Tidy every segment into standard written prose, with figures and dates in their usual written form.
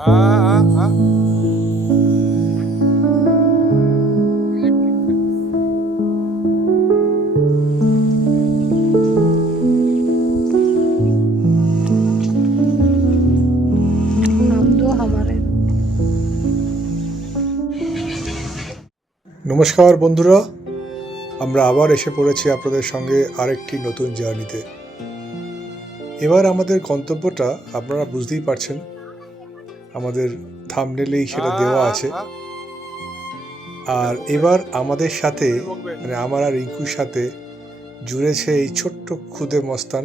নমস্কার বন্ধুরা, আমরা আবার এসে পড়েছি আপনাদের সঙ্গে আরেকটি নতুন জার্নিতে। এবার আমাদের গন্তব্যটা আপনারা বুঝতেই পারছেন, আমাদের থাম্বনেলেই সেটা দেওয়া আছে। আর এবার আমাদের সাথে মানে আমার আর রিঙ্কুর সাথে জুড়েছে এই ছোট্ট খুদে মস্তান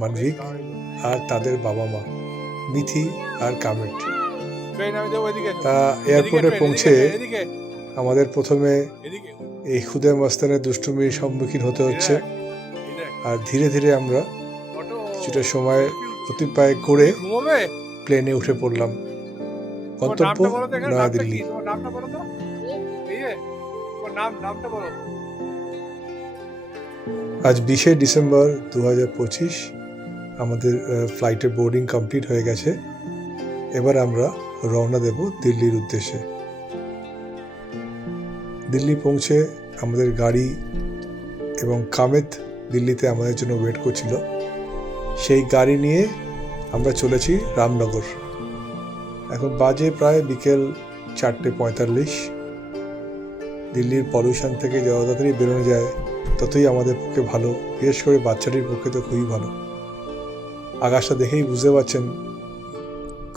মানবিক আর তাদের বাবা মা মিথি আর কামেট। তা এয়ারপোর্টে পৌঁছে আমাদের প্রথমে এই খুদে মস্তানের দুষ্টুমির সম্মুখীন হতে হচ্ছে, আর ধীরে ধীরে আমরা কিছুটা সময় অতিবাহিত করে প্লেনে উঠে পড়লাম। গন্তব্য নয়াদিল্লি। আজ 20শে ডিসেম্বর 2025। আমাদের ফ্লাইটের বোর্ডিং কমপ্লিট হয়ে গেছে। এবার আমরা রওনা দেব দিল্লির উদ্দেশ্যে। দিল্লি পৌঁছে আমাদের গাড়ি এবং কামেত দিল্লিতে আমাদের জন্য ওয়েট করছিল। সেই গাড়ি নিয়ে আমরা চলেছি রামনগর। এখন বাজে প্রায় বিকেল 4:45। দিল্লির পলিউশন থেকে যত তাড়াতাড়ি বেরোনো যায় ততই আমাদের পক্ষে ভালো, বিশেষ করে বাচ্চাটির পক্ষে তো খুবই ভালো। আকাশটা দেখেই বুঝতে পারছেন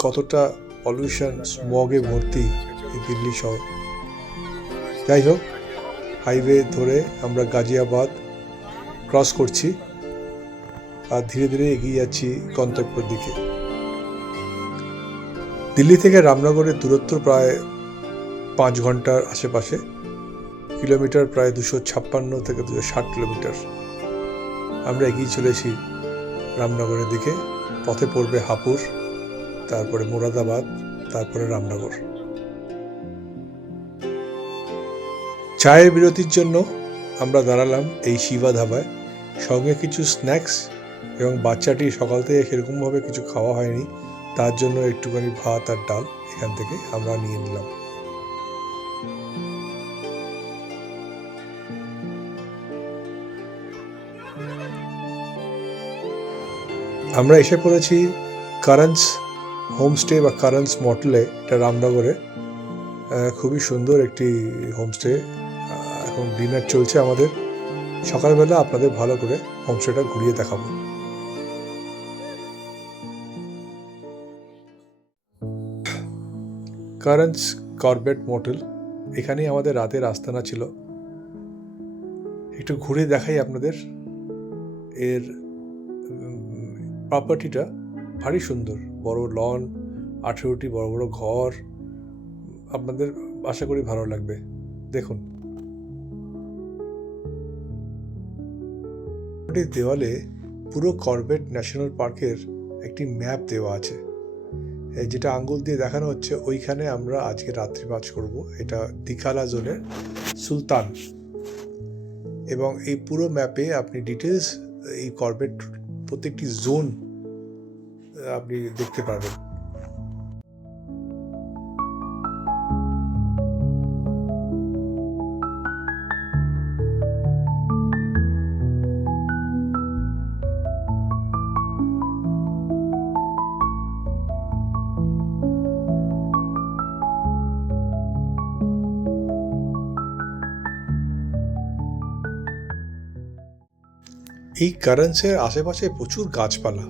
কতটা পলিউশন, স্মগে ভর্তি এই দিল্লি শহর। যাই হোক, হাইওয়ে ধরে আমরা গাজিয়াবাদ ক্রস করছি আর ধীরে ধীরে এগিয়ে যাচ্ছি গন্তব্যের দিকে। দিল্লি থেকে রামনগরের দূরত্ব প্রায় 5 ঘন্টার আশেপাশে, কিলোমিটার প্রায় 256 থেকে 260 কিলোমিটার। আমরা এগিয়ে চলেছি রামনগরের দিকে। পথে পড়বে হাপুর, তারপরে মোরাদাবাদ, তারপরে রামনগর। চায়ের বিরতির জন্য আমরা দাঁড়ালাম এই শিবা ধাবায়। সঙ্গে কিছু স্ন্যাক্স, এবং বাচ্চাটি সকাল থেকে সেরকমভাবে কিছু খাওয়া হয়নি, তার জন্য একটুখানি ভাত আর ডাল এখান থেকে আমরা নিয়ে নিলাম। আমরা এসে পড়েছি কারন্স হোমস্টে বা কারন্স মটলে। এটা রামনগরে খুবই সুন্দর একটি হোমস্টে। এখন ডিনার চলছে আমাদের। সকালবেলা আপনাদের ভালো করে হোমস্টেটা ঘুরিয়ে দেখাবো। কারন্স কর্বেট মোটেল, এখানেই আমাদের রাতের আস্তানা ছিল। একটু ঘুরে দেখাই আপনাদের। এর প্রপার্টিটা ভারী সুন্দর, বড় লন, 18টি বড় বড় ঘর। আপনাদের আশা করি ভালো লাগবে, দেখুন। দেওয়ালে পুরো কর্বেট ন্যাশনাল পার্কের একটি ম্যাপ দেওয়া আছে, যেটা আঙ্গুল দিয়ে দেখানো হচ্ছে ওইখানে আমরা আজকে রাত্রিবাস করব। এটা দিখালা জোনের সুলতান, এবং এই পুরো ম্যাপে আপনি ডিটেলস এই কর্বেট প্রত্যেকটি জোন আপনি দেখতে পারবেন। এই কারন্সের আশেপাশে প্রচুর গাছপালা,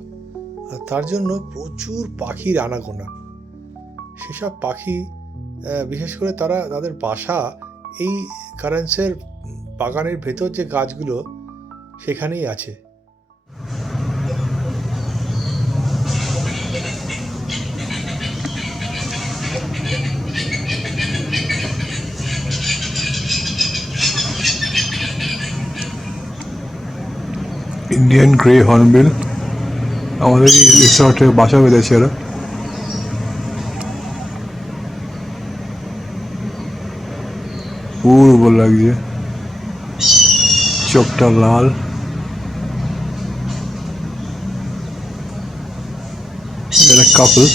আর তার জন্য প্রচুর পাখির আনাগোনা। সেসব পাখি বিশেষ করে তাদের বাসা এই কারন্সের বাগানের ভেতর যে গাছগুলো সেখানেই আছে। ইন্ডিয়ান গ্রে হর্নবিল আমাদের এই রিসর্টে বাসা বেঁধেছে এরা। পূর্ব লাগছে, চোখটা লাল। এরা কাপল।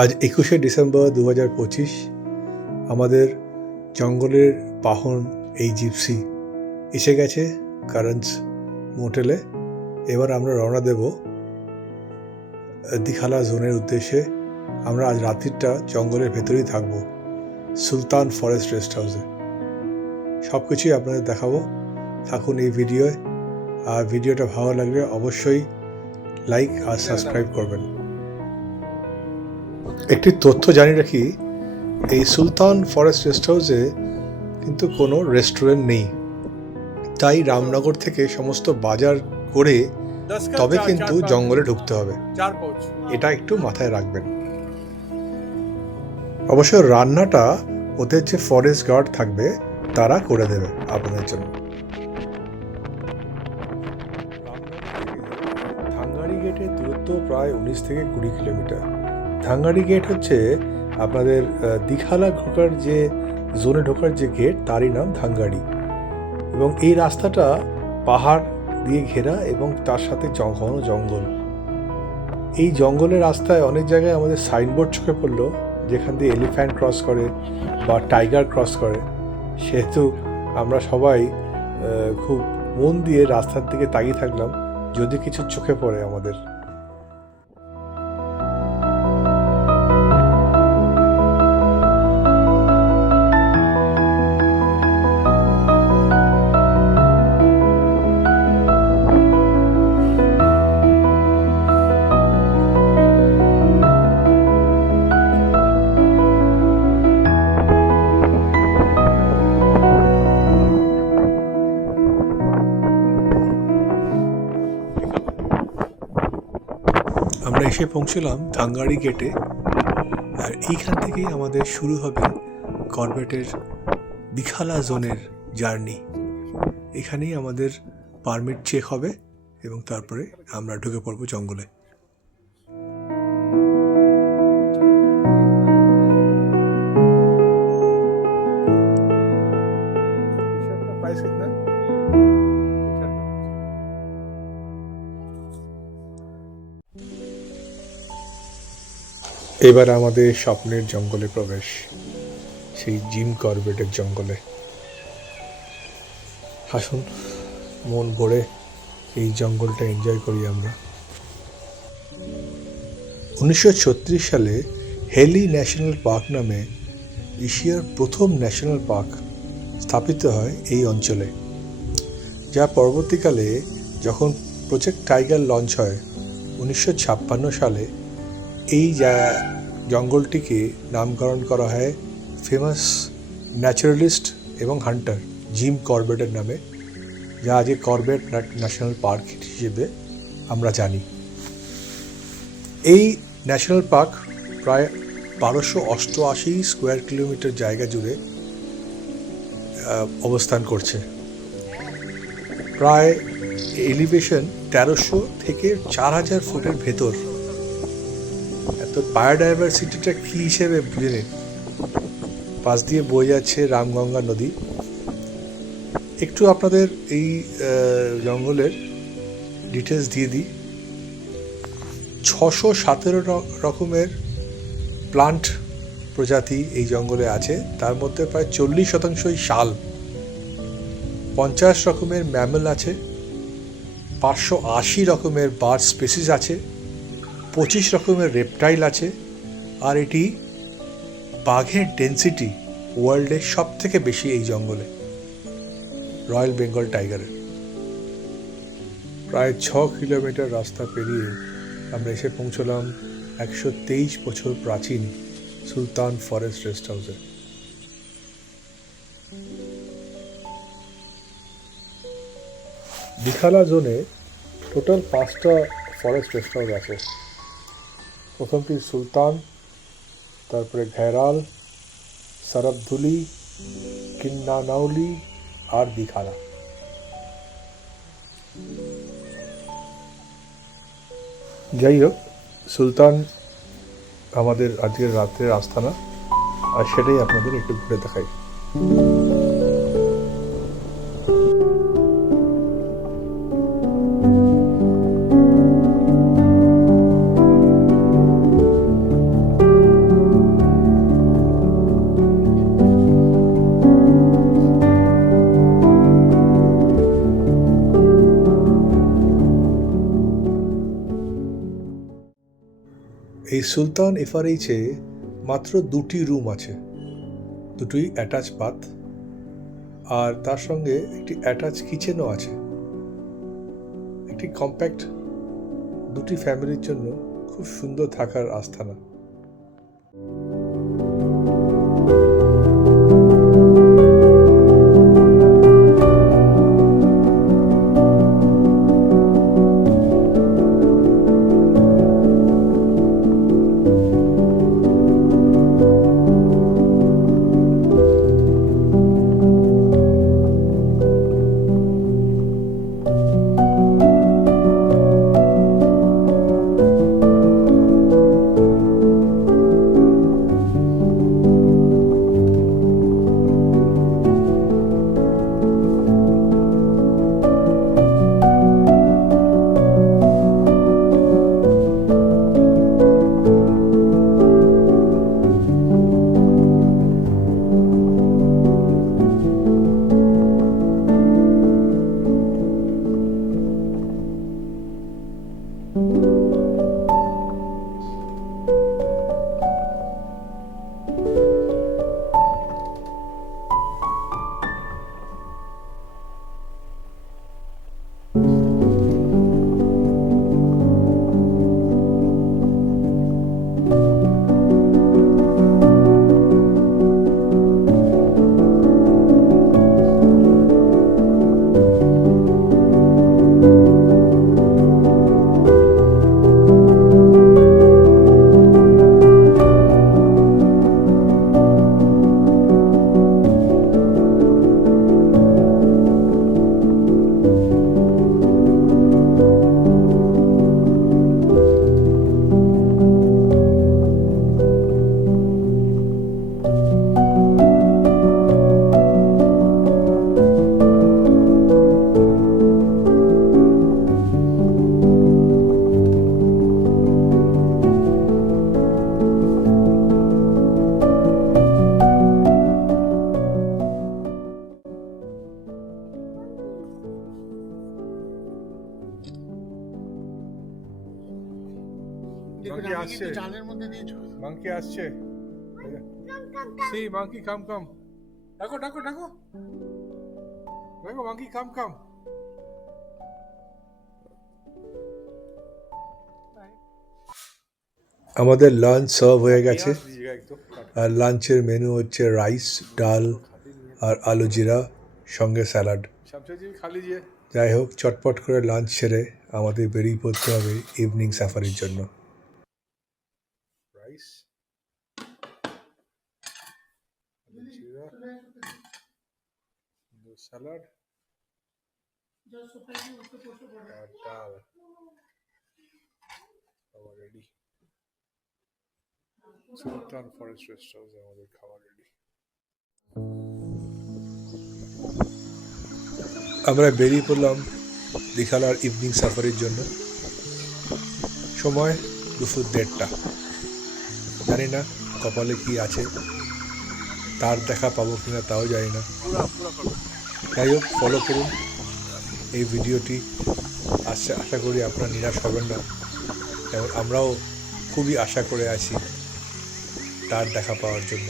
আজ 21শে ডিসেম্বর 2025। আমাদের জঙ্গলের বাহন এই জিপসি এসে গেছে কারঞ্জ মোটেলে। এবার আমরা রওনা দেব দিখালা জোনের উদ্দেশ্যে। আমরা আজ রাত্রিটা জঙ্গলের ভেতরেই থাকবো, সুলতান ফরেস্ট রেস্ট হাউসে। সব কিছুই আপনাদের দেখাবো, থাকুন এই ভিডিওয়। আর ভিডিওটা ভালো লাগলে অবশ্যই লাইক আর সাবস্ক্রাইব করবেন। একটি তথ্য জানিয়ে রাখি, এই সুলতান ফরেস্ট রেস্ট হাউসে কিন্তু কোনো রেস্টুরেন্ট নেই, তাই রামনগর থেকে সমস্ত বাজার করে তবে কিন্তু জঙ্গলে ঢুকতে হবে, এটা একটু মাথায় রাখবেন। অবশ্য রান্নাটা ওদের যে ফরেস্ট গার্ড থাকবে তারা করে দেবে আপনাদের জন্য। ধাঙ্গাড়ি গেটের দূরত্ব প্রায় 19 থেকে 20 কিলোমিটার। ধাঙ্গাড়ি গেট হচ্ছে আপনাদের দিখালা ঢোকার যে জোনে ঢোকার যে গেট, তারই নাম ধাঙ্গাড়ি। এবং এই রাস্তাটা পাহাড় দিয়ে ঘেরা এবং তার সাথে ঘন জঙ্গল। এই জঙ্গলের রাস্তায় অনেক জায়গায় আমাদের সাইনবোর্ড চোখে পড়লো, যেখান দিয়ে এলিফ্যান্ট ক্রস করে বা টাইগার ক্রস করে। সেহেতু আমরা সবাই খুব মন দিয়ে রাস্তার দিকে তাকিয়ে থাকলাম, যদি কিছু চোখে পড়ে আমাদের। আমরা এসে পৌঁছলাম ধাঙ্গাড়ি গেটে, আর এইখান থেকেই আমাদের শুরু হবে কর্বেটের দিখালা জোনের জার্নি। এখানেই আমাদের পারমিট চেক হবে এবং তারপরে আমরা ঢুকে পড়বো জঙ্গলে। এবার আমাদের স্বপ্নের জঙ্গলে প্রবেশ, সেই জিম কর্বেটের জঙ্গলে। আসুন মন ভরে এই জঙ্গলটা এনজয় করি আমরা। 1936 সালে হেলি ন্যাশনাল পার্ক নামে এশিয়ার প্রথম ন্যাশনাল পার্ক স্থাপিত হয় এই অঞ্চলে, যা পরবর্তীকালে যখন প্রজেক্ট টাইগার লঞ্চ হয় 1956 সালে, এই জঙ্গলটিকে নামকরণ করা হয় ফেমাস ন্যাচারালিস্ট এবং হান্টার জিম কর্বেটের নামে, যা আজকে কর্বেট ন্যাশনাল পার্ক হিসেবে আমরা জানি। এই ন্যাশনাল পার্ক প্রায় 1288 স্কোয়ার কিলোমিটার জায়গা জুড়ে অবস্থান করছে। প্রায় এলিভেশন 1300 থেকে 4000 ফুটের ভেতর। এত বায়োডাইভার্সিটিটা কী হিসেবে বুঝে নিন। পাশ দিয়ে বয়ে যাচ্ছে রামগঙ্গা নদী। একটু আপনাদের এই জঙ্গলের ডিটেলস দিয়ে দিই। 617 রকমের প্লান্ট প্রজাতি এই জঙ্গলে আছে, তার মধ্যে প্রায় 40% শাল। 50 রকমের ম্যামল আছে, 580 রকমের বার্ড স্পেসিস আছে, 25 রকমের রেপটাইল আছে। আর এটি বাঘের ডেন্সিটি ওয়ার্ল্ডের সব থেকে বেশি এই জঙ্গলে, রয়্যাল বেঙ্গল টাইগারের। প্রায় 6 কিলোমিটার রাস্তা পেরিয়ে আমরা এসে পৌঁছলাম 123 বছর প্রাচীন সুলতান ফরেস্ট রেস্ট হাউসে। দিখালা জোনে টোটাল 5টা ফরেস্ট রেস্ট হাউস আছে। প্রথমটি সুলতান, তারপরে ঘেরাল, সরবধুলি, কিন্নানাউলি আর দিখালা। যাই হোক, সুলতান আমাদের আজকের রাত্রের আস্তানা, আর সেটাই আপনাদের একটু ঘুরে দেখাই। এই সুলতান এফআরএইচে মাত্র 2টি রুম আছে, দুটোই অ্যাটাচ বাথ, আর তার সঙ্গে একটি অ্যাটাচ কিচেনও আছে। একটি কম্প্যাক্ট, দুটি ফ্যামিলির জন্য খুব সুন্দর থাকার আস্থানা। মাংকি আসছে, জালের মধ্যে দিয়েছো। মাংকি আসছে। সি মাংকি কাম কাম, ডাকো ডাকো ডাকো ডাকো, মাংকি কাম কাম। আমাদের লাঞ্চ সার্ভ হয়ে গেছে, আর লাঞ্চের মেনু হচ্ছে রাইস, ডাল আর আলু জিরা, সঙ্গে স্যালাড। যাই হোক, চটপট করে লাঞ্চ সেরে আমাদের বেরিয়ে পড়তে হবে ইভিনিং সাফারির জন্য। রাইস, জিরা, স্যালাড আর ডাল, খাবার রেডি। সুলতান ফরেস্ট রেস্ট হাউসে আমাদের খাবার রেডি। আমরা বেরিয়ে পড়লাম দীঘালার ইভিনিং সাফারির জন্য। সময় দুপুর 1:30। জানি না কপালে কি আছে, তার দেখা পাবো কিনা তাও জানি না। যাই হোক, ফলো করুন এই ভিডিওটি। আশা করি আপনারা নিরাশ হবেন না, এবং আমরাও খুবই আশা করে আছি তার দেখা পাওয়ার জন্য।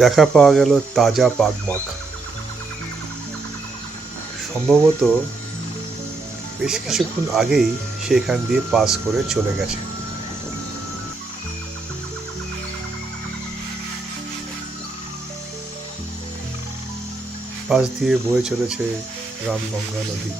দেখা পাওয়া গেল তাজা পাকমাখ। সম্ভবত বেশ কিছুক্ষণ আগেই সেখান দিয়ে পাস করে চলে গেছে। পাশ দিয়ে বয়ে চলেছে রামগঙ্গা নদী।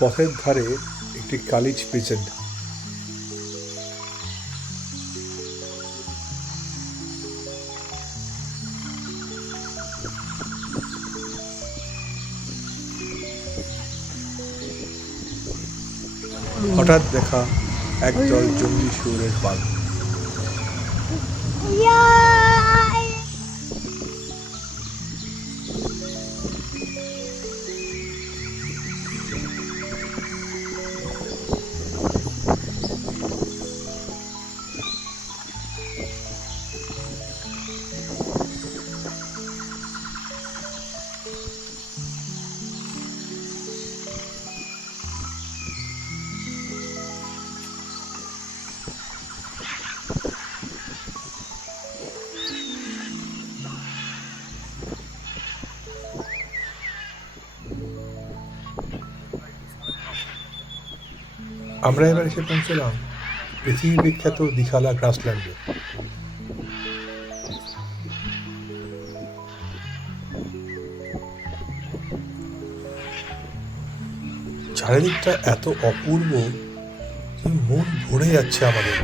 পথের ধারে একটি কালিজ পিজেন্ট। হঠাৎ দেখা একদল জঙ্গলি শুয়োরের পাল। আমরা এবার এসে পৌঁছলাম পৃথিবী বিখ্যাত দীঘালা গ্রাসল্যান্ডে। চারিদিকটা এত অপূর্ব যে মন ভরে যাচ্ছে আমাদের।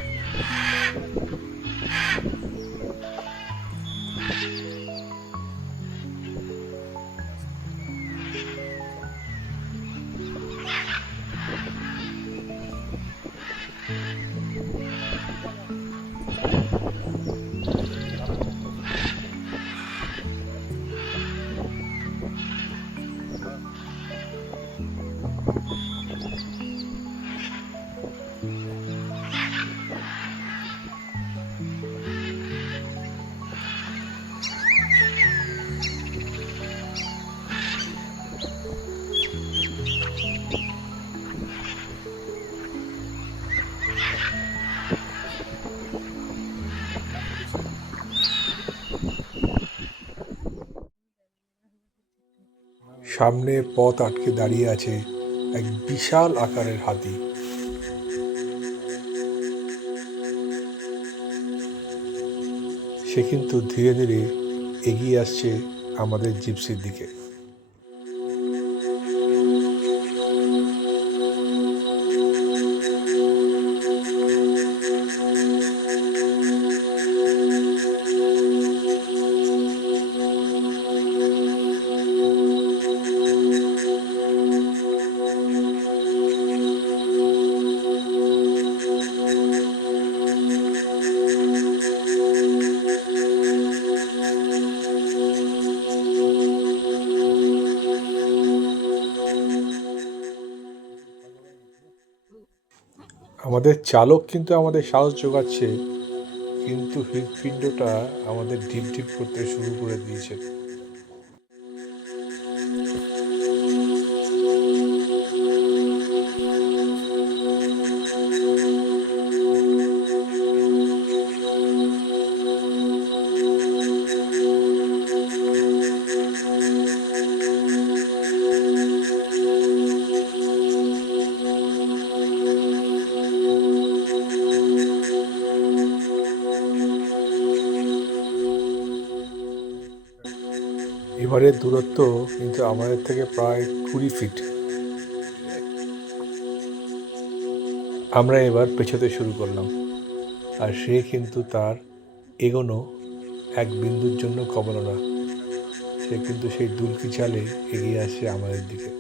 সামনে পথ আটকে দাঁড়িয়ে আছে এক বিশাল আকারের হাতি। সে কিন্তু ধীরে ধীরে এগিয়ে আসছে আমাদের জিপসির দিকে। আমাদের চালক কিন্তু আমাদের সাহস যোগাচ্ছে, কিন্তু হৃৎপিণ্ডটা আমাদের ঢিপ ঢিপ করতে শুরু করে দিয়েছে। ঘরের দূরত্ব কিন্তু আমাদের থেকে প্রায় 20 ফিট। আমরা এবার পেছোতে শুরু করলাম, আর সে কিন্তু তার এগোনো এক বিন্দুর জন্য কমালো না। সে কিন্তু সেই দুলকি চালে এগিয়ে আসছে আমাদের দিকে।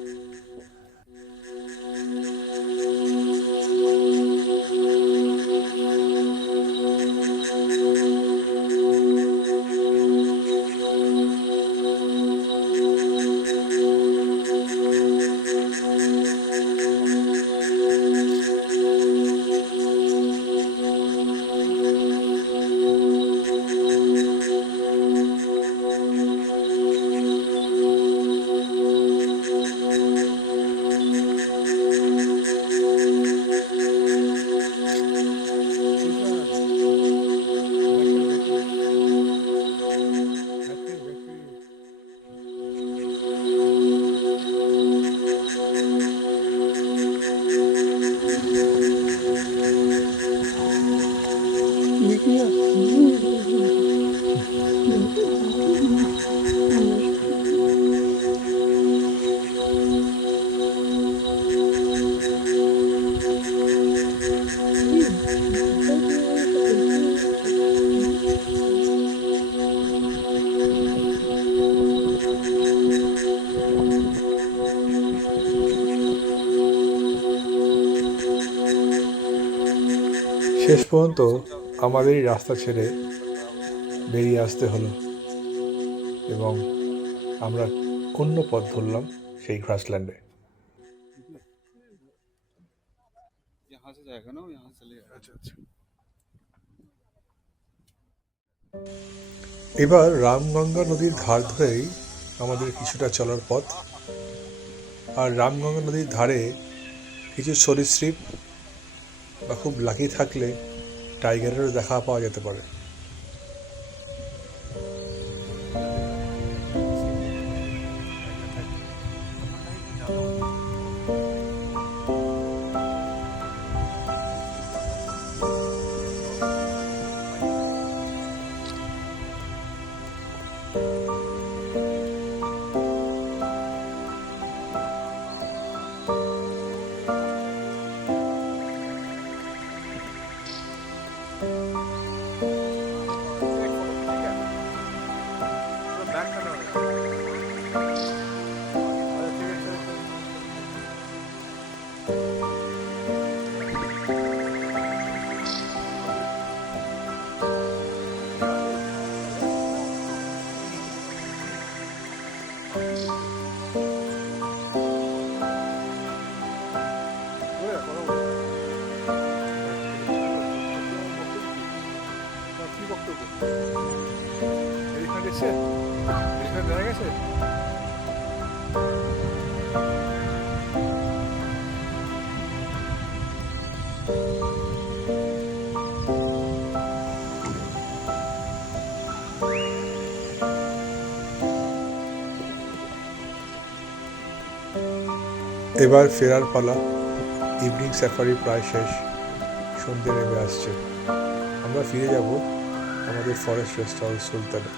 শেষ পর্যন্ত আমাদেরই রাস্তা ছেড়ে বেরিয়ে আসতে হলো এবং আমরা অন্য পথ ধরলাম সেই গ্রাসল্যান্ডে। এবার রামগঙ্গা নদীর ধার ধরেই আমাদের কিছুটা চলার পথ, আর রামগঙ্গা নদীর ধারে কিছু সরীসৃপ বা খুব লাকি থাকলে টাইগারেরও দেখা পাওয়া যেতে পারে। এবার ফেরার পালা। ইভিনিং সাফারি প্রায় শেষ, সন্ধ্যে নেমে আসছে। আমরা ফিরে যাব আমাদের ফরেস্ট রেস্ট হাউস সুলতানে।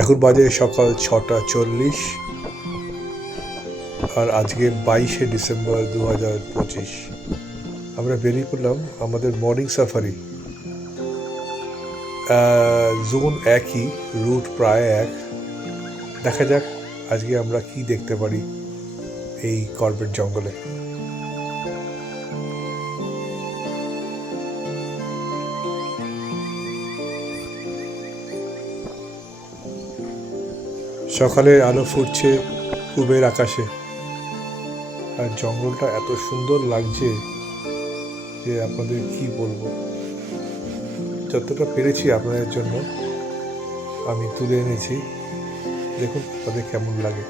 এখন বাজে সকাল 6:40 আর আজকে 22শে ডিসেম্বর 2025। আমরা বেরিয়ে পড়লাম আমাদের মর্নিং সাফারি। জোন একই, রুট প্রায় এক। দেখা যাক আজকে আমরা কি দেখতে পারি এই কর্বেট জঙ্গলে। সকালের আলো ফুটছে পূবের আকাশে, আর জঙ্গলটা এত সুন্দর লাগছে যে আপনাদের কি বলবো। যতটা পেরেছি আপনাদের জন্য আমি তুলে এনেছি, দেখুন তাদের কেমন লাগে।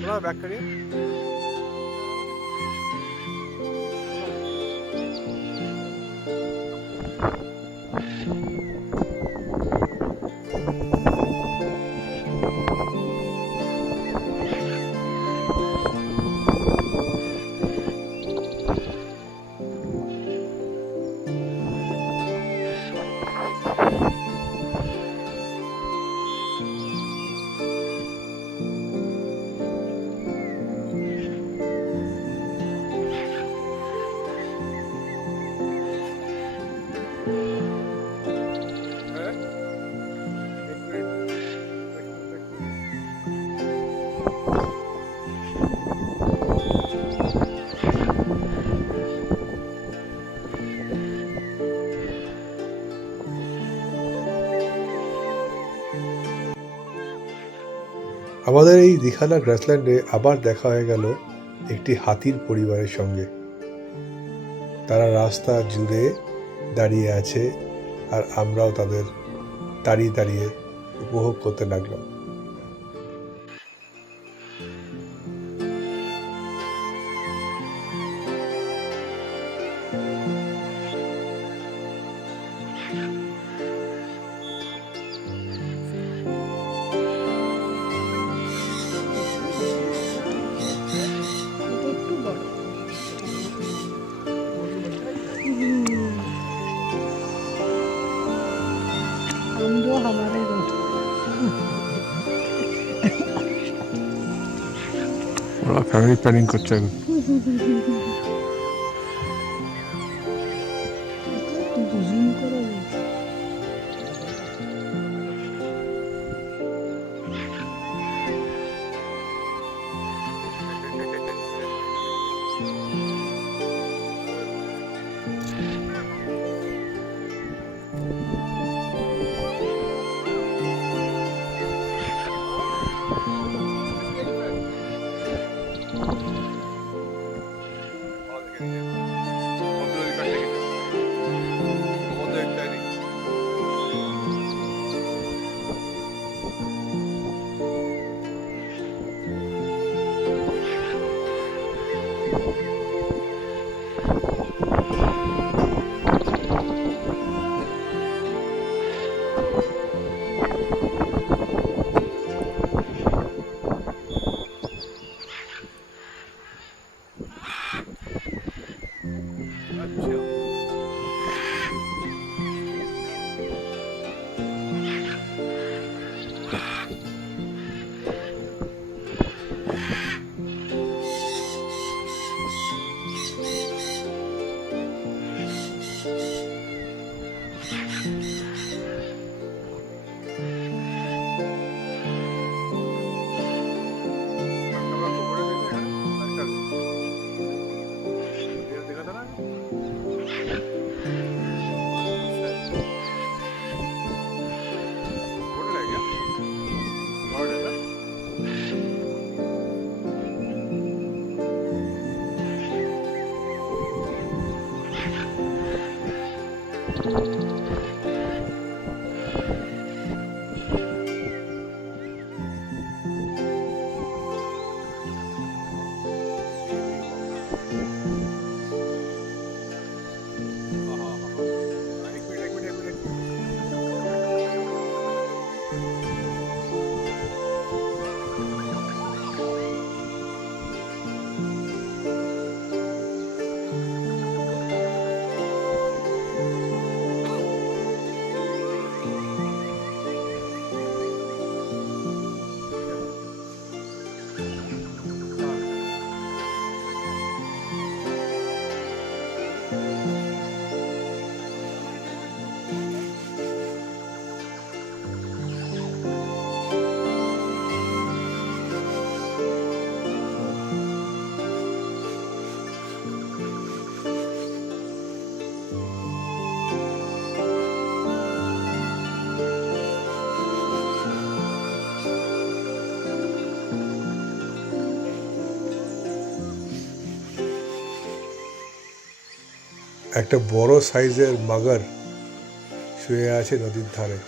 थोड़ा बैक करिए। আমাদের এই দীঘানা গ্রাসল্যান্ডে আবার দেখা হয়ে গেল একটি হাতির পরিবারের সঙ্গে। তারা রাস্তা জুড়ে দাঁড়িয়ে আছে আর আমরাও তাদের দাঁড়িয়ে দাঁড়িয়ে উপভোগ করতে লাগলাম। हमारे ওরা ফ্যামিলি প্ল্যানিং করছে এখন। একটা বড় সাইজের মাগার শুয়ে আছে নদীর ধারে।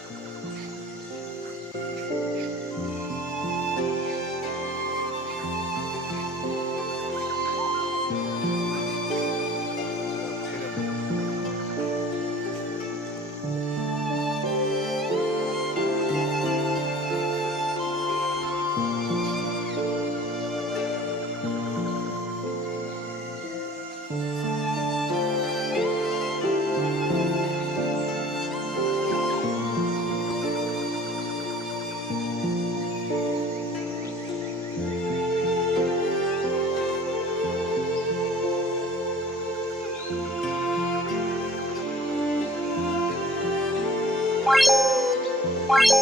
Bye.